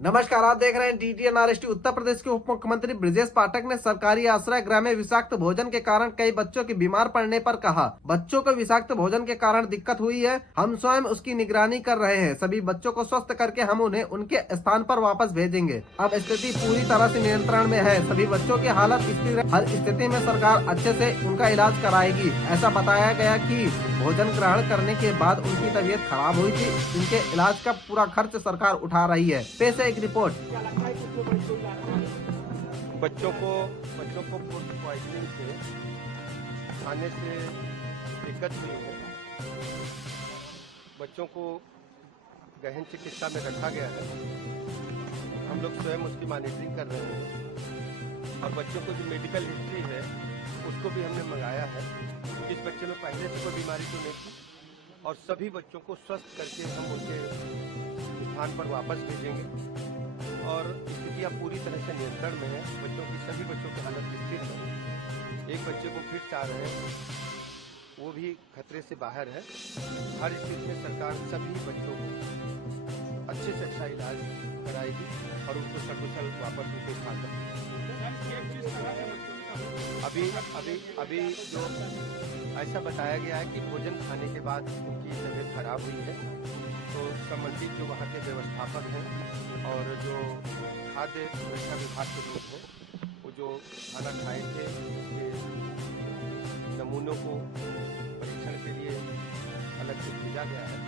नमस्कार, आप देख रहे हैं DTN RST। उत्तर प्रदेश के उप मुख्यमंत्री ब्रजेश पाठक ने सरकारी आश्रय गृह में विषाक्त भोजन के कारण कई बच्चों के बीमार पड़ने पर कहा, बच्चों को विषाक्त भोजन के कारण दिक्कत हुई है, हम स्वयं उसकी निगरानी कर रहे हैं। सभी बच्चों को स्वस्थ करके हम उन्हें उनके स्थान पर वापस भेजेंगे। अब स्थिति पूरी तरह से नियंत्रण में है। सभी बच्चों की हालत स्थिर है। हर स्थिति में सरकार अच्छे से उनका इलाज कराएगी। ऐसा बताया गया कि भोजन ग्रहण करने के बाद उनकी तबीयत खराब हुई थी। इनके इलाज का पूरा खर्च सरकार उठा रही है। पेश है एक रिपोर्ट। बच्चों को फूड पॉइजनिंग से खाने से दिक्कत हुई है। बच्चों को गहन चिकित्सा में रखा गया है। हम लोग स्वयं उसकी मॉनिटरिंग कर रहे हैं और बच्चों को जो मेडिकल हिस्ट्री है उसको भी हमने मंगाया है। इस बच्चे में पहले से कोई बीमारी तो नहीं थी और सभी बच्चों को स्वस्थ करके हम उनके स्थान पर वापस भेजेंगे और स्थितियाँ पूरी तरह से नियंत्रण में है। सभी बच्चों की हालत स्थिर है। एक बच्चे को फिर आ रहे हैं, वो भी खतरे से बाहर है। हर स्थिति में सरकार सभी बच्चों को अच्छे से अच्छा इलाज कराएगी और उनको सकुशल वापस उनके स्थान पर। अभी जो ऐसा बताया गया है कि भोजन खाने के बाद उनकी तबीयत खराब हुई है, तो संबंधित जो वहाँ के व्यवस्थापक हैं और जो खाद्य सुरक्षा विभाग के लोग हैं, वो जो खाना खाए थे उसके नमूनों को परीक्षण के लिए अलग से भेजा गया है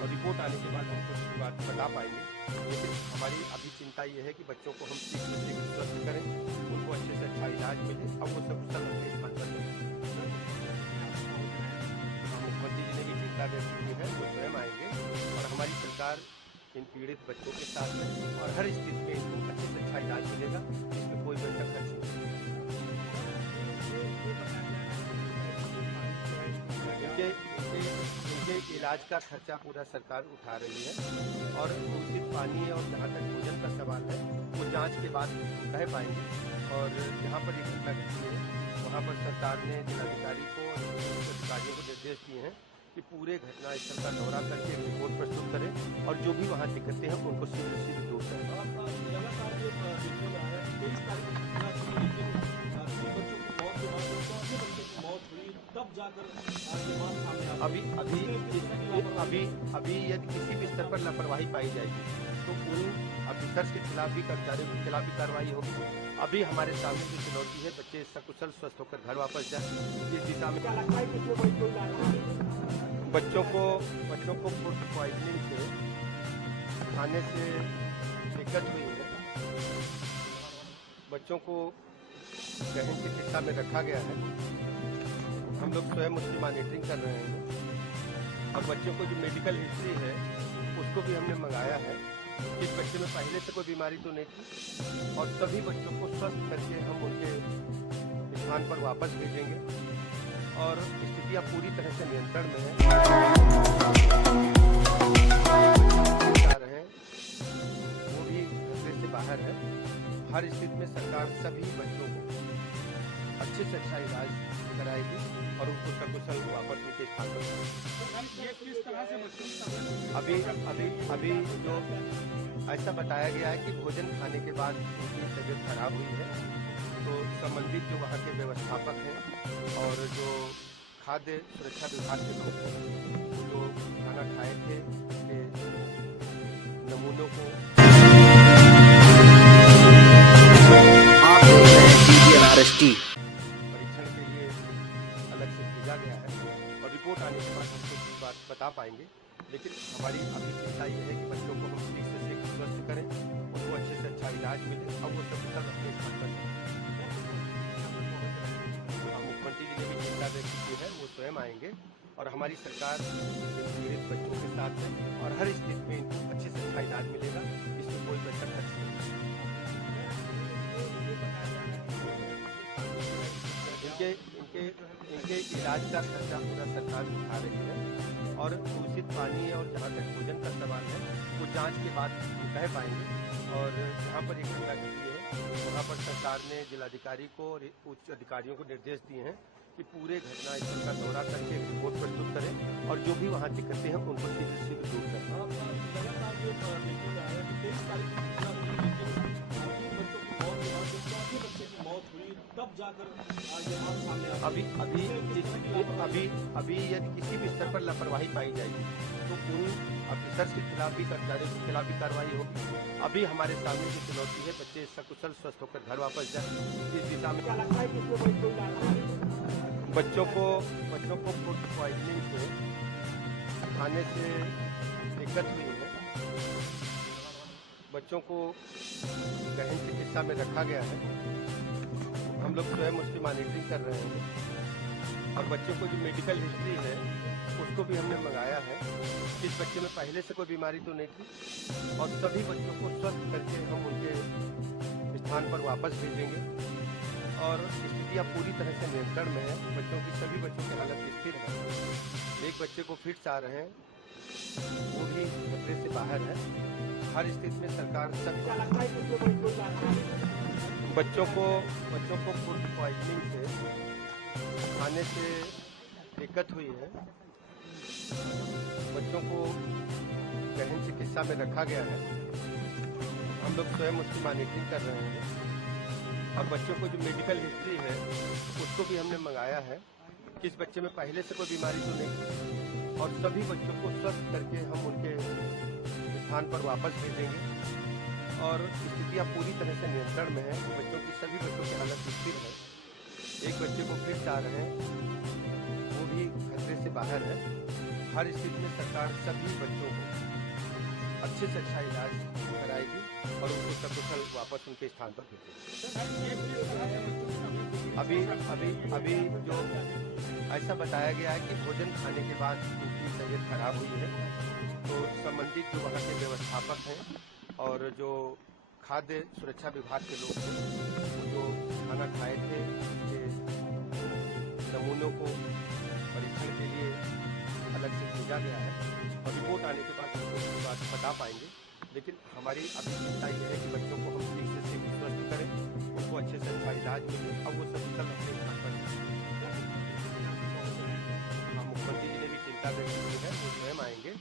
और रिपोर्ट आने के बाद हम कुछ बात बता पाएंगे। लेकिन हमारी अभी चिंता ये है कि बच्चों को हम शीघ्र से स्वस्थ करें, उनको अच्छे से अच्छा इलाज मिले और वो सब अपने स्थान पर करें। मुख्यमंत्री जी ने भी चिंता व्यक्त की है, वो स्वयं आएंगे और हमारी सरकार इन पीड़ित बच्चों के साथ है और हर स्थिति में इनको अच्छे से अच्छा इलाज मिलेगा, इसमें कोई पैसा खर्च नहीं। इनके इलाज का खर्चा पूरा सरकार उठा रही है और दूषित पानी और जहाँ तक भोजन का सवाल है वो जांच के बाद कह पाएंगे। और जहाँ पर ये घटना घटी है वहाँ पर सरकार ने जिलाधिकारी को और अधिकारियों को निर्देश दिए हैं कि पूरे घटना स्थल का दौरा करके एक रिपोर्ट प्रस्तुत करें और जो भी वहाँ दिक्कतें हैं उनको सीधे सीधे दूर करें। अभी यदि किसी भी स्तर पर लापरवाही पाई जाएगी तो उन अफसर्स के खिलाफ भी, कर्मचारियों के खिलाफ भी कार्रवाई होगी। अभी हमारे सामने जो चुनौती है बच्चे सकुशल स्वस्थ होकर घर वापस जाए, इस दिशा में बच्चों को फूड पॉइजनिंग से खाने से दिक्कत हुई है। बच्चों को गहन चिकित्सा में रखा गया है। हम लोग स्वयं उसकी मॉनिटरिंग कर रहे हैं और बच्चों को जो मेडिकल हिस्ट्री है उसको भी हमने मंगाया है। इस बच्चे में पहले से कोई बीमारी तो नहीं थी और सभी बच्चों को स्वस्थ करके हम उनके स्थान पर वापस भेजेंगे और स्थितियाँ पूरी तरह से नियंत्रण में है। रहे हैं वो भी खतरे से बाहर है। हर स्थिति में सरकार सभी बच्चों को अच्छे से अच्छा इलाज कराएगी और उनको सकुशल वापस उनके स्थान पर। अभी जो ऐसा बताया गया है कि भोजन खाने के बाद उनकी तबीयत खराब हुई है, तो संबंधित जो वहाँ के व्यवस्थापक हैं और जो खाद्य सुरक्षा विभाग के लोग हैं, जो खाना खाए थे उसके नमूनों को परीक्षण के लिए अलग से भेजा गया है और रिपोर्ट आने के बाद हम कुछ बात बता पाएंगे। लेकिन हमारी अभी चिंता ये है कि बच्चों को हम शीघ्र से स्वस्थ करें, उनको अच्छे से अच्छा इलाज मिले और वो सब अपने स्थान पर करें। मुख्यमंत्री जी ने भी चिंता व्यक्त की है, वो स्वयं आएंगे और हमारी सरकार पीड़ित बच्चों के साथ है और हर स्थिति में इनको अच्छे से अच्छा इलाज मिलेगा, इसमें कोई पैसा खर्च नहीं। इनके इलाज का खर्चा पूरा सरकार उठा रही है और दूषित पानी और जहाँ तक भोजन का सवाल है वो जांच के बाद कह पाएंगे। और जहाँ पर एक घटना घटी है वहाँ पर सरकार ने जिलाधिकारी को और उच्च अधिकारियों को निर्देश दिए हैं कि पूरे घटना स्थल का दौरा करके एक रिपोर्ट प्रस्तुत करें और जो भी वहाँ दिक्कतें हैं उनको शीघ्र दूर करें। तब जाकर ये बात सामने आई। अभी यदि किसी भी स्तर पर लापरवाही पाई जाएगी तो उन ऑफिसर्स के खिलाफ भी, कर्मचारियों के खिलाफ भी कार्रवाई होगी। अभी हमारे सामने जो चुनौती है, बच्चे सकुशल स्वस्थ होकर घर वापस जाए, इस दिशा में क्या लगता है कि इसमें कोई लापरवाही? बच्चों को फूड पॉइजनिंग से खाने से दिक्कत हुई है। बच्चों को गहन चिकित्सा में रखा गया है। हम लोग स्वयं उसकी मॉनिटरिंग कर रहे हैं और बच्चों को जो मेडिकल हिस्ट्री है उसको भी हमने मंगाया है। इस बच्चे में पहले से कोई बीमारी तो नहीं थी और सभी बच्चों को स्वस्थ करके हम उनके स्थान पर वापस भेजेंगे और स्थिति अब पूरी तरह से नियंत्रण में है। सभी बच्चों की हालत स्थिर है। एक बच्चे को फिट्स आ रहे हैं, वो भी खतरे से बाहर है। हर स्थिति में सरकार क्या लगता है कि इसमें कोई लापरवाही? बच्चों को फूड पॉइजनिंग से खाने से दिक्कत हुई है। बच्चों को गहन चिकित्सा में रखा गया है। हम लोग स्वयं उसकी मॉनिटरिंग कर रहे हैं और बच्चों को जो मेडिकल हिस्ट्री है उसको भी हमने मंगाया है। किस बच्चे में पहले से कोई बीमारी तो नहीं थी और सभी बच्चों को स्वस्थ करके हम उनके स्थान पर वापस भेजेंगे और स्थिति अब पूरी तरह से नियंत्रण में है। सभी बच्चों की हालत स्थिर है। एक बच्चे को फिट्स आ रहे हैं, वो भी खतरे से बाहर है। हर स्थिति में सरकार सभी बच्चों को अच्छे से अच्छा इलाज कराएगी और उनको सकुशल वापस उनके स्थान पर भेजेगी। अभी जो ऐसा बताया गया है कि भोजन खाने के बाद उनकी तबीयत खराब हुई है, तो संबंधित जो वहाँ के व्यवस्थापक हैं और जो खाद्य सुरक्षा विभाग के लोग थे जो खाना खाए थे, नमूनों को परीक्षण के लिए अलग से भेजा गया है और रिपोर्ट आने के बाद उसको उसके बाद बता पाएंगे। लेकिन हमारी अभी चिंता ये है कि बच्चों को हम ठीक से स्वस्थ करें, उनको अच्छे से अच्छा इलाज मिले और वो सभी कल अपने स्थान पर मुख्यमंत्री जी ने भी चिंता व्यक्त की है, वो स्वयं आएंगे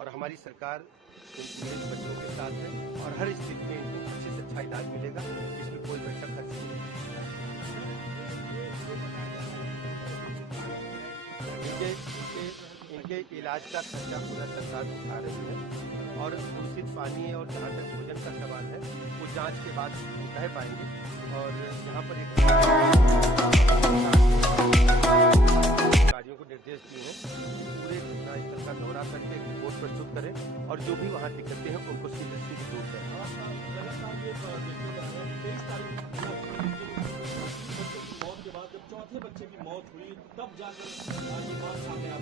और हमारी सरकार इन पीड़ित बच्चों के साथ है और हर स्थिति में इनको अच्छे से अच्छा इलाज मिलेगा, इसमें कोई पैसा खर्च नहीं। इनके इलाज का खर्चा पूरा सरकार उठा रही है और दूषित पानी और जहाँ तक भोजन का सवाल है वो जांच के बाद कह पाएंगे। और यहाँ पर अधिकारियों को निर्देश दिए हैं कि पूरे घटनास्थल का दौरा करके एक रिपोर्ट प्रस्तुत करें और जो भी वहाँ दिक्कतें हैं उनको सीधे सीधे दूर करें। मौत के बाद जब चौथे बच्चे की मौत हुई तब जाकर ये बात सामने आई।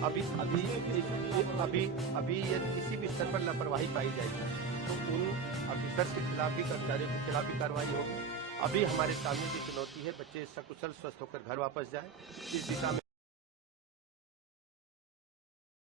अभी यदि किसी भी स्तर पर लापरवाही पाई जाएगी तो उन ऑफिसर्स के खिलाफ भी, कर्मचारियों के खिलाफ भी कार्रवाई होगी। अभी हमारे सामने जो चुनौती है, बच्चे सकुशल स्वस्थ होकर घर वापस जाए, इस दिशा में